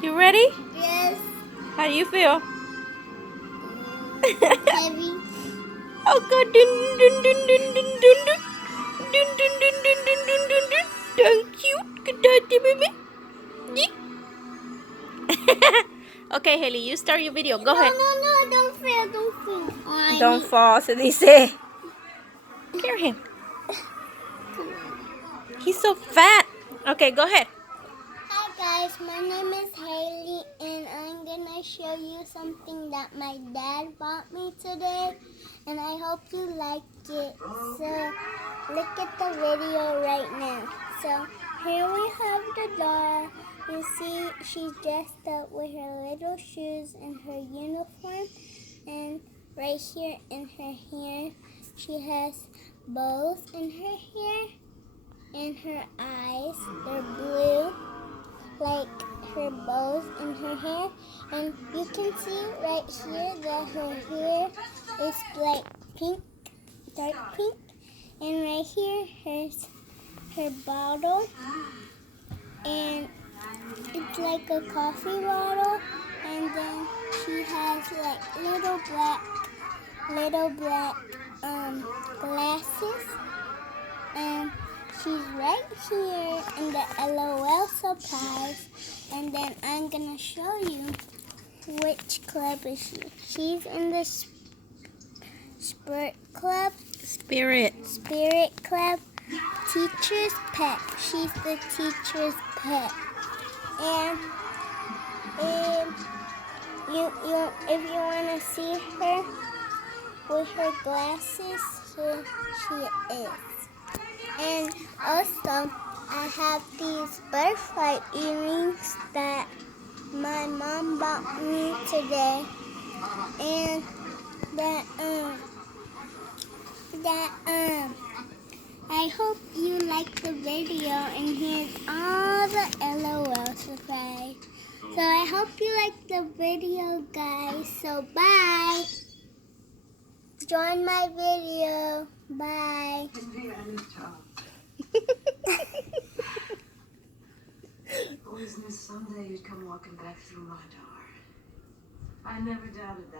You ready? Yes. How do you feel? Heavy. Oh God! Dun dun dun dun dun dun dun dun dun dun dun dun dun dun dun. So cute, good daddy baby. Okay, Haley, you start your video. Go ahead. No, don't fail, don't fail. Oh, Don't fall, se dice. Carry him. He's so fat. Okay, go ahead. Hi guys, my name is Haley and I'm gonna show you something that my dad bought me today and I hope you like it. So look at the video right now. So here we have the doll. You see she's dressed up with her little shoes and her uniform, and right here in her hair she has bows in her hair and her eyes, they're blue like her bows in her hair, and you can see right here that her hair is like pink, dark pink, and right here her bottle, and it's like a coffee bottle, and then she has like little black glasses, and she's right here in the LOL surprise, and then I'm gonna show you which club is she. She's in the Spirit Club. Spirit. Spirit Club. Teacher's pet. She's the teacher's pet. And if you wanna see her with her glasses, here she is. And also, I have these butterfly earrings that my mom bought me today, and I hope you like the video, and here's all the LOL surprise. So I hope you like the video, guys. So bye. Join my video. Bye. Always knew someday you'd come walking back through my door. I never doubted that.